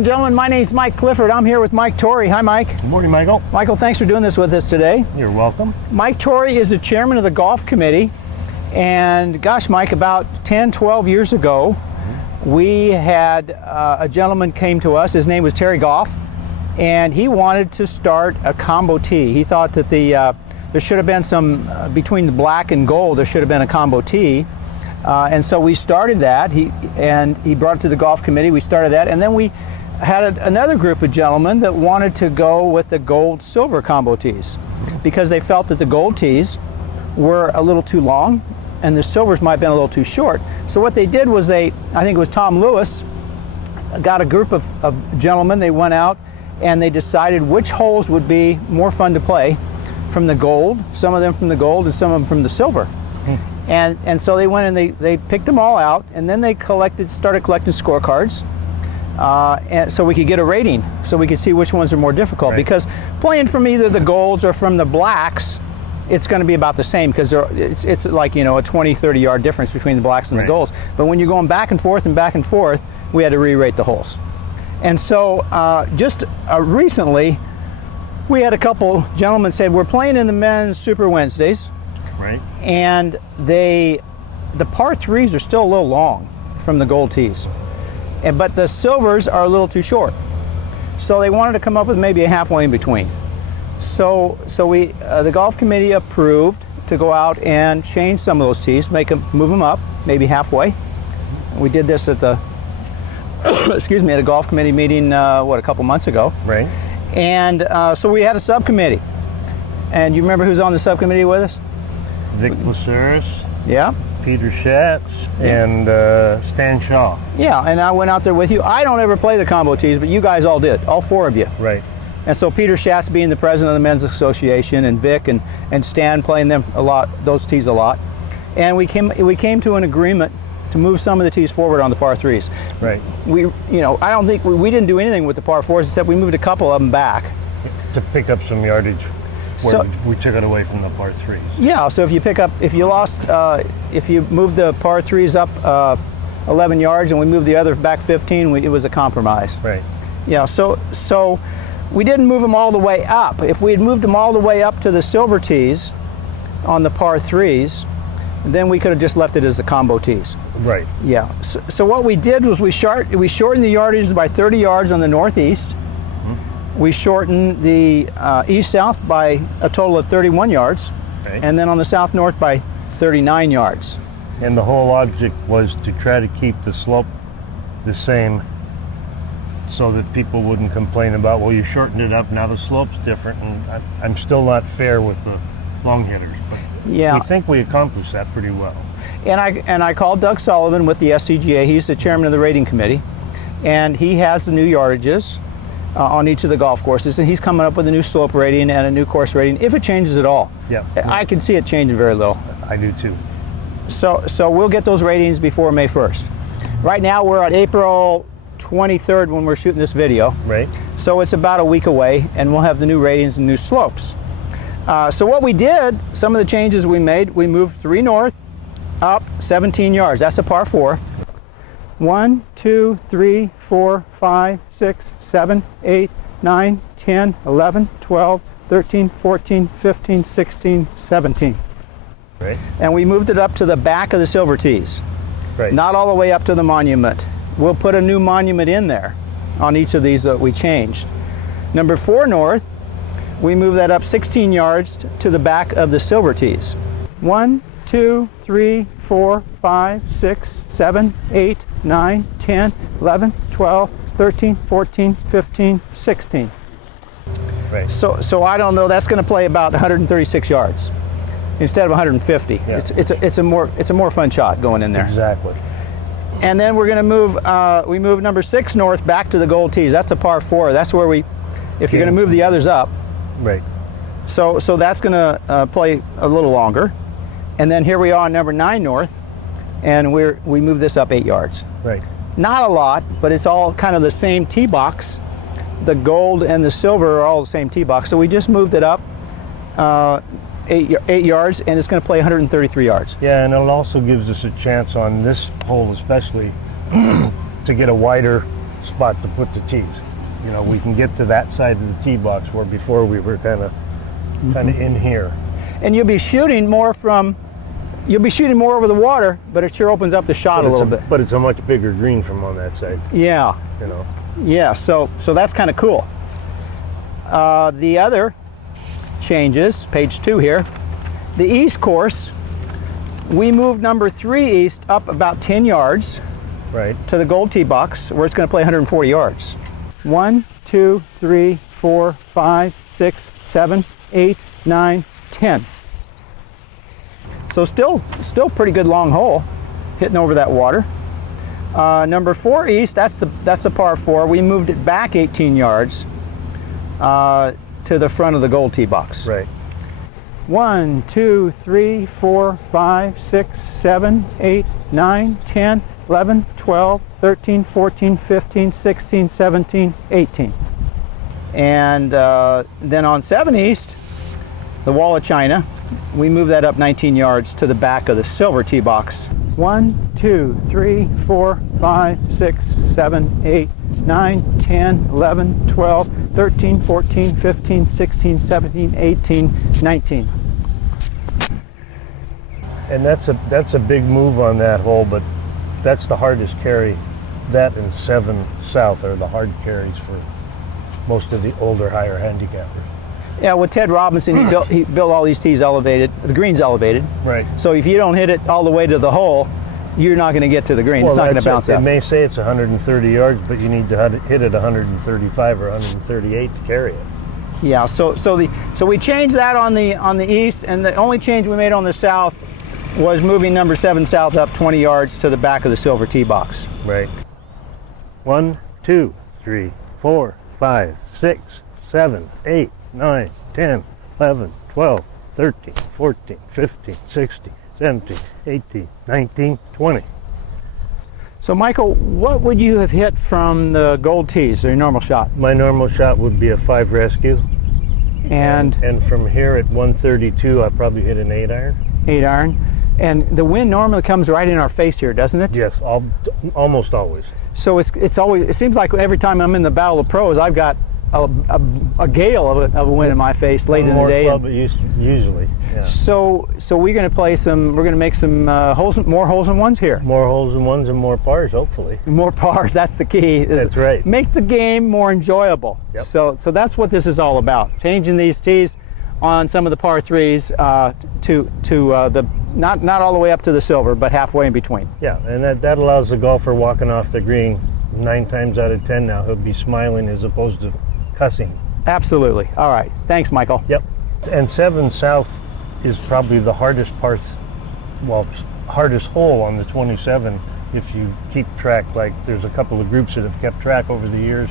and gentlemen, my name's Mike Clifford. I'm here with Mike Torrey. Hi, Mike. Good morning, Michael. Michael, thanks for doing this with us today. You're welcome. Mike Torrey is the chairman of the golf committee. And gosh, Mike, about 10, 12 years ago, we had a gentleman came to us. His name was Terry Goff, and he wanted to start a combo tee. He thought that there should have been some, between the black and gold, there should have been a combo tee. And so we started that. He brought it to the golf committee. We started that, and then we had another group of gentlemen that wanted to go with the gold silver combo tees because they felt that the gold tees were a little too long and the silvers might have been a little too short. So what they did was I think it was Tom Lewis, got a group of gentlemen. They went out and they decided which holes would be more fun to play from the gold, some of them from the gold and some of them from the silver. And so they went and they picked them all out, and then they started collecting scorecards, and so we could get a rating, so we could see which ones are more difficult. Right. Because playing from either the golds or from the blacks, it's going to be about the same because it's like, you know, a 20, 30 yard difference between the blacks and the golds. But when you're going back and forth, we had to re-rate the holes. And so just recently, we had a couple gentlemen say, we're playing in the men's Super Wednesdays. Right. And the par threes are still a little long from the gold tees, but the silvers are a little too short. So they wanted to come up with maybe a halfway in between. So we the golf committee approved to go out and change some of those tees, move them up maybe halfway. We did this at the excuse me, at a golf committee meeting a couple months ago. Right. And so we had a subcommittee. And you remember who's on the subcommittee with us? Vic Laceris, yeah, Peter Schatz, and Stan Shaw. Yeah, and I went out there with you. I don't ever play the combo tees, but you guys all did, all four of you. Right. And so Peter Schatz being the president of the Men's Association, and Vic and Stan playing them a lot, those tees a lot. And we came to an agreement to move some of the tees forward on the par threes. Right. I don't think we didn't do anything with the par fours except we moved a couple of them back to pick up some yardage. So we took it away from the par threes. Yeah, so if you moved the par threes up 11 yards and we moved the other back 15, it was a compromise. Right. Yeah, so we didn't move them all the way up. If we had moved them all the way up to the silver tees on the par threes, then we could have just left it as the combo tees. Right. Yeah, so what we did was we shortened the yardage by 30 yards on the northeast. We shortened the east-south by a total of 31 yards, and then on the south-north by 39 yards. And the whole object was to try to keep the slope the same so that people wouldn't complain about, well, you shortened it up, now the slope's different, and I'm still not fair with the long hitters. But yeah, we think we accomplished that pretty well. And I called Doug Sullivan with the SCGA. He's the chairman of the rating committee, and he has the new yardages on each of the golf courses, and he's coming up with a new slope rating and a new course rating, if it changes at all. Yeah. I can see it changing very little. I do too. So we'll get those ratings before May 1st. Right now we're at April 23rd when we're shooting this video. Right. So it's about a week away, and we'll have the new ratings and new slopes. So what we did, some of the changes we made, we moved 3 north, up 17 yards. That's a par 4. 1, 2, 3, 4, 5, 6, 7, 8, 9, 10, 11, 12, 13, 14, 15, 16, 17. Right. And we moved it up to the back of the silver tees. Right. Not all the way up to the monument. We'll put a new monument in there on each of these that we changed. Number 4 north, we move that up 16 yards to the back of the silver tees. 1, 2, 3, 4, 5, 6, 7, 8, 9, 10, 11, 12, 13, 14, 15, 16. Right. So I don't know, that's going to play about 136 yards instead of 150. Yeah. It's a more fun shot going in there. Exactly. And then we're going to we move number 6 north back to the gold tees. That's a par 4. That's where if you're going to move the others up. Right. So that's going to play a little longer. And then here we are on number 9 north, and we move this up 8 yards. Right. Not a lot, but it's all kind of the same tee box. The gold and the silver are all the same tee box. So we just moved it up 8 yards, and it's going to play 133 yards. Yeah, and it also gives us a chance on this hole especially to get a wider spot to put the tees. You know, we can get to that side of the tee box where before we were kind of in here. And you'll be shooting more over the water, but it sure opens up the shot a little bit. But it's a much bigger green from on that side. Yeah. You know. Yeah, so that's kind of cool. The other changes, page 2 here, the east course, we moved number 3 east up about 10 yards Right. to the gold tee box where it's going to play 140 yards. 1, 2, 3, 4, 5, 6, 7, 8, 9, 10. So still pretty good long hole, hitting over that water. Number 4 east, that's a par 4. We moved it back 18 yards to the front of the gold tee box. Right. 1, 2, 3, 4, 5, 6, 7, 8, 9, 10, 11, 12, 13, 14, 15, 16, 17, 18. And then on 7 east, the Wall of China, we move that up 19 yards to the back of the silver tee box. 1, 2, 3, 4, 5, 6, 7, 8, 9, 10, 11, 12, 13, 14, 15, 16, 17, 18, 19. And that's a big move on that hole, but that's the hardest carry. That and 7 south are the hard carries for most of the older, higher handicappers. Yeah, with Ted Robinson, he built all these tees elevated, the green's elevated. Right. So if you don't hit it all the way to the hole, you're not going to get to the green. It's not going to bounce it. out. It may say it's 130 yards, but you need to hit it 135 or 138 to carry it. Yeah. So we changed that on the east, and the only change we made on the south was moving number 7 south up 20 yards to the back of the silver tee box. Right. 1, 2, 3, 4, 5, 6, 7, 8, 9, 10, 11, 12, 13, 14, 15, 16, 17, 18, 19, 20. So Michael, what would you have hit from the gold tees, your normal shot? My normal shot would be a 5 rescue. And from here at 132, I probably hit an 8 iron. 8 iron. And the wind normally comes right in our face here, doesn't it? Yes, almost always. So it's always, it seems like every time I'm in the Battle of Pros, I've got a gale of wind in my face late in the day. More club usually. Yeah. So we're going to play some. We're going to make some more holes in ones here. More holes in ones and more pars, hopefully. More pars. That's the key. That's right. Make the game more enjoyable. Yep. So that's what this is all about. Changing these tees on some of the par 3s to the not all the way up to the silver, but halfway in between. Yeah, and that allows the golfer walking off the green 9 times out of 10 now, he'll be smiling as opposed to cussing. Absolutely. All right. Thanks, Michael. Yep. And 7 south is probably the hardest hardest hole on the 27 if you keep track. Like there's a couple of groups that have kept track over the years.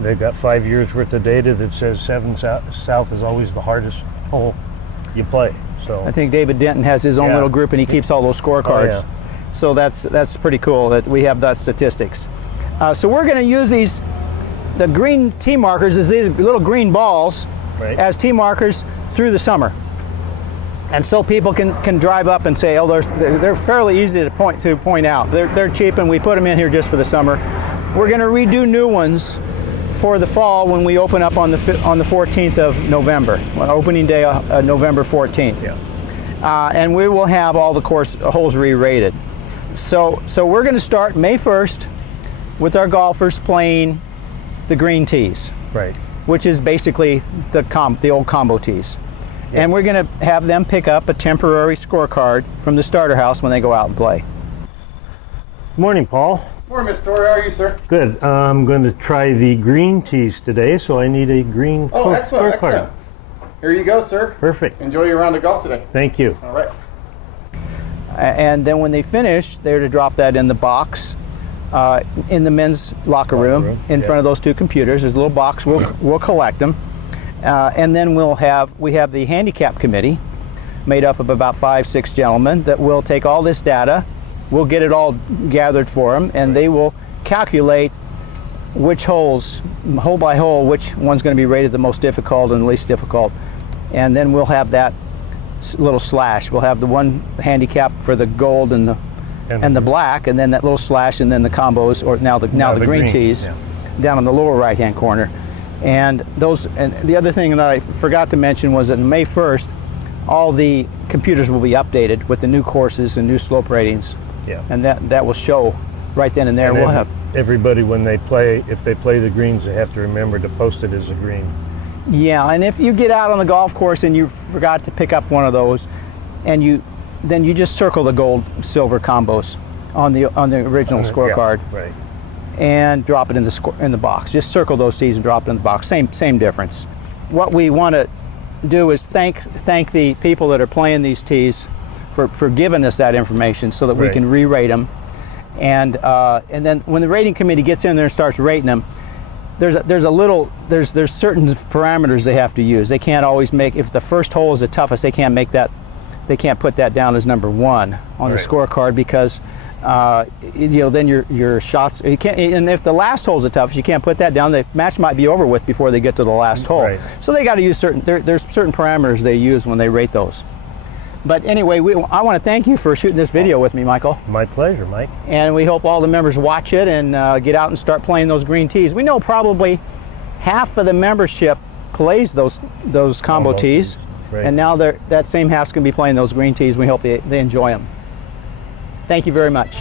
They've got 5 years worth of data that says 7 south is always the hardest hole you play. So I think David Denton has his own little group and he keeps all those scorecards. Oh, yeah. So that's pretty cool that we have that statistics. So we're going to use the green tee markers as these little green balls as tee markers through the summer. And so people can drive up and say, oh, they're fairly easy to point out. They're cheap and we put them in here just for the summer. We're going to redo new ones for the fall when we open up on the 14th of November, opening day November 14th. Yeah. And we will have all the course holes re-rated. So we're going to start May 1st with our golfers playing the green tees, Right. which is basically the old combo tees. Yeah. And we're going to have them pick up a temporary scorecard from the starter house when they go out and play. Morning, Paul. Morning, Mr. Story. How are you, sir? Good. I'm going to try the green tees today, so I need a green Excellent, scorecard. excellent. Here you go, sir. Perfect. Enjoy your round of golf today. Thank you. All right. And then when they finish, they're to drop that in the box in the men's locker room in front of those 2 computers. There's a little box. We'll collect them, and then we have the handicap committee made up of about 5-6 gentlemen that will take all this data. We'll get it all gathered for them, and they will calculate which holes, hole by hole, which one's going to be rated the most difficult and the least difficult. And then we'll have that little slash. We'll have the one handicap for the gold and and the black, and then that little slash, and then the combos, or now the green tees, yeah. down in the lower right-hand corner. And the other thing that I forgot to mention was that on May 1st, all the computers will be updated with the new courses and new slope ratings. Yeah. And that will show right then and there. And We'll have. everybody, when they play, if they play the greens, they have to remember to post it as a green. Yeah, and if you get out on the golf course and you forgot to pick up one of those, and then you just circle the gold silver combos on the original scorecard, Yeah, right. and drop it in the box. Just circle those tees and drop it in the box. Same difference. What we want to do is thank the people that are playing these tees for giving us that information so that we Right. can re-rate them. And then when the rating committee gets in there and starts rating them, there's certain parameters they have to use. They can't always if the first hole is the toughest, they can't put that down as number 1 on the Right. scorecard, because then your shots, you can't, and if the last hole is the toughest, you can't put that down. The match might be over with before they get to the last hole. Right. So they got to use there's certain parameters they use when they rate those. But anyway, I want to thank you for shooting this video with me, Michael. My pleasure, Mike. And we hope all the members watch it and get out and start playing those green tees. We know probably half of the membership plays those combo tees, Right. and now that same half's going to be playing those green tees. We hope they enjoy them. Thank you very much.